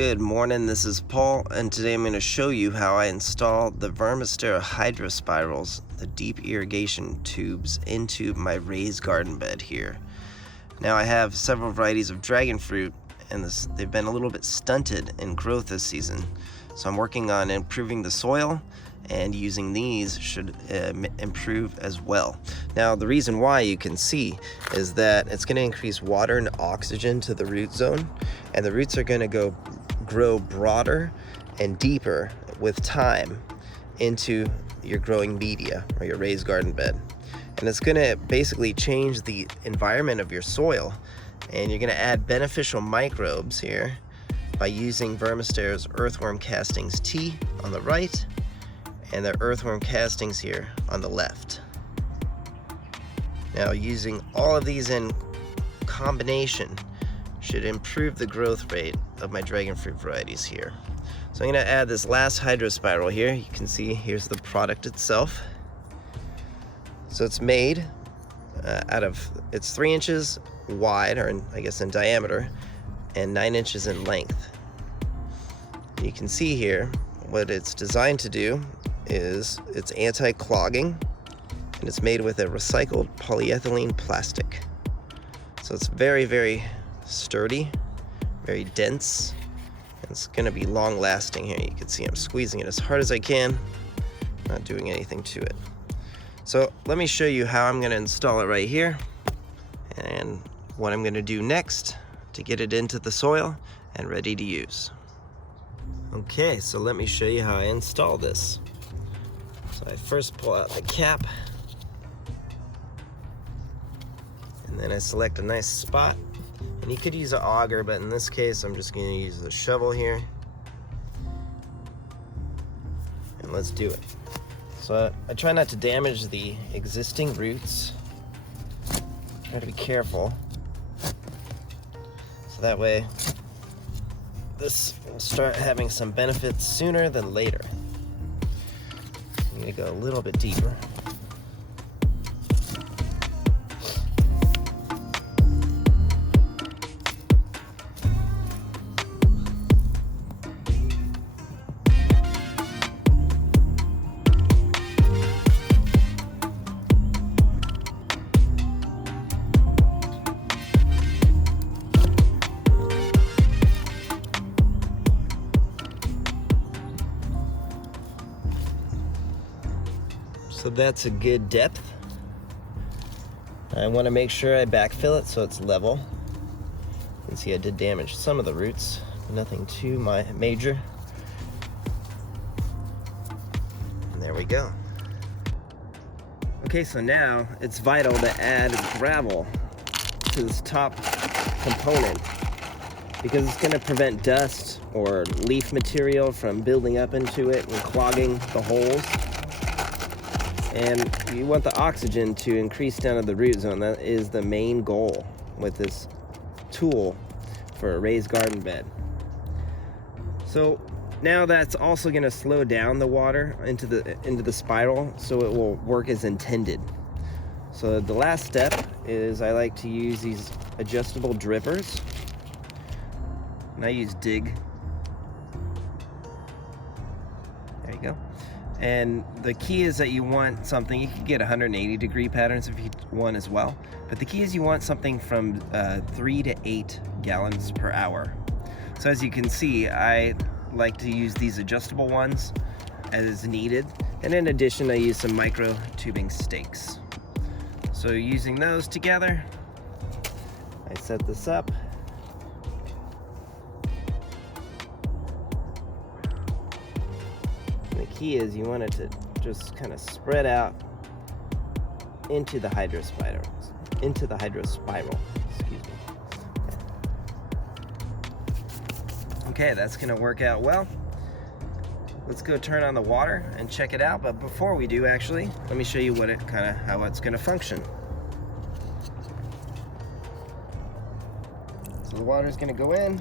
Good morning, this is Paul, and today I'm going to show you how I install the VermisTerra HydroSpirals, the deep irrigation tubes, into my raised garden bed here. Now I have several varieties of dragon fruit, and they've been a little bit stunted in growth this season. So I'm working on improving the soil, and using these should improve as well. Now the reason why, you can see, is that it's going to increase water and oxygen to the root zone, and the roots are going to grow broader and deeper with time into your growing media or your raised garden bed. And it's going to basically change the environment of your soil, and you're going to add beneficial microbes here by using VermisTerra's earthworm castings T on the right and their earthworm castings here on the left. Now using all of these in combination should improve the growth rate of my dragon fruit varieties here. So I'm going to add this last HydroSpiral here. You can see here's the product itself. So it's made it's 3 inches wide, or I guess in diameter, and 9 inches in length. You can see here what it's designed to do is it's anti-clogging, and it's made with a recycled polyethylene plastic. So it's very, very sturdy, very dense, and it's going to be long lasting here. You can see I'm squeezing it as hard as I can, not doing anything to it. So let me show you how I'm going to install it right here, and what I'm going to do next to get it into the soil and ready to use. Okay, so let me show you how I install this. So I first pull out the cap, and then I select a nice spot. And you could use an auger, but in this case I'm just going to use the shovel here. And let's do it. So I try not to damage the existing roots. Try to be careful, so that way this will start having some benefits sooner than later. I'm going to go a little bit deeper. So that's a good depth. I want to make sure I backfill it so it's level. You can see I did damage some of the roots, but nothing too major. And there we go. Okay, so now it's vital to add gravel to this top component, because it's going to prevent dust or leaf material from building up into it and clogging the holes. And you want the oxygen to increase down to the root zone. That is the main goal with this tool for a raised garden bed. So now that's also going to slow down the water into the spiral, so it will work as intended. So the last step is I like to use these adjustable drippers, and I use Dig. There you go. And the key is that you want something, you can get 180-degree patterns if you want as well, but the key is you want something from 3 to 8 gallons per hour. So as you can see, I like to use these adjustable ones as needed, and in addition I use some micro tubing stakes. So using those together, I set this up. The key is you want it to just kind of spread out into the HydroSpiral. Excuse me. Okay, that's going to work out well. Let's go turn on the water and check it out. But before we do, actually, let me show you how it's going to function. So the water is going to go in.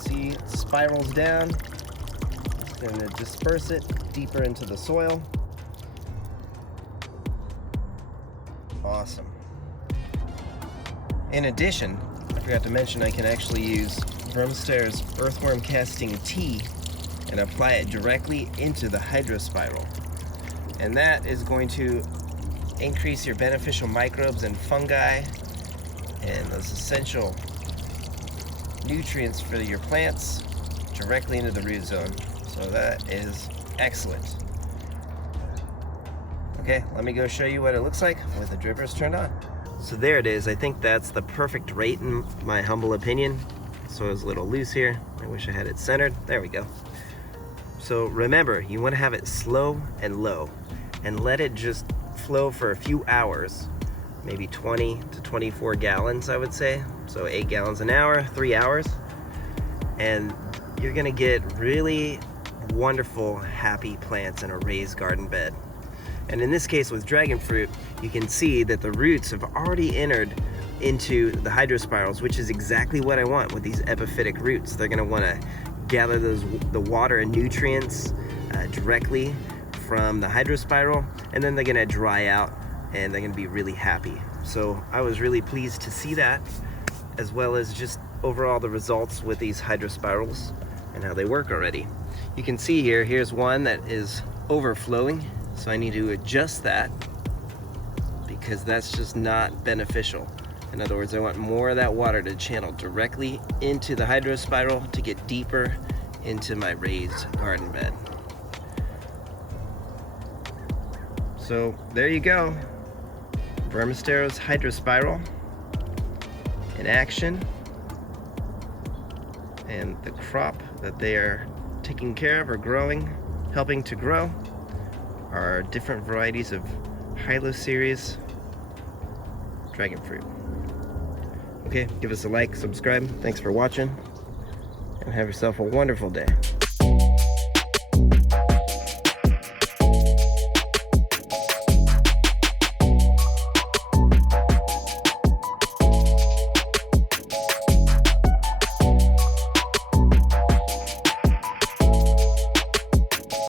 See, it spirals down. It's going to disperse it deeper into the soil. Awesome. In addition, I forgot to mention I can actually use VermisTerra's earthworm casting tea and apply it directly into the HydroSpiral. And that is going to increase your beneficial microbes and fungi and those essential nutrients for your plants directly into the root zone. So that is excellent. Okay, let me go show you what it looks like with the drippers turned on. So there it is. I think that's the perfect rate in my humble opinion. So it was a little loose here. I wish I had it centered. There we go. So remember, you want to have it slow and low and let it just flow for a few hours, maybe 20 to 24 gallons, I would say. So 8 gallons an hour, 3 hours. And you're gonna get really wonderful, happy plants in a raised garden bed. And in this case with dragon fruit, you can see that the roots have already entered into the hydrospirals, which is exactly what I want with these epiphytic roots. They're gonna wanna gather the water and nutrients directly from the hydrospiral, and then they're gonna dry out and they're gonna be really happy. So I was really pleased to see that, as well as just overall the results with these hydrospirals and how they work already. You can see here, here's one that is overflowing. So I need to adjust that because that's just not beneficial. In other words, I want more of that water to channel directly into the hydrospiral to get deeper into my raised garden bed. So there you go. VermisTerra's HydroSpiral in action. And the crop that they are taking care of or growing, helping to grow, are different varieties of Hylo series dragon fruit. Okay, give us a like, subscribe. Thanks for watching, and have yourself a wonderful day.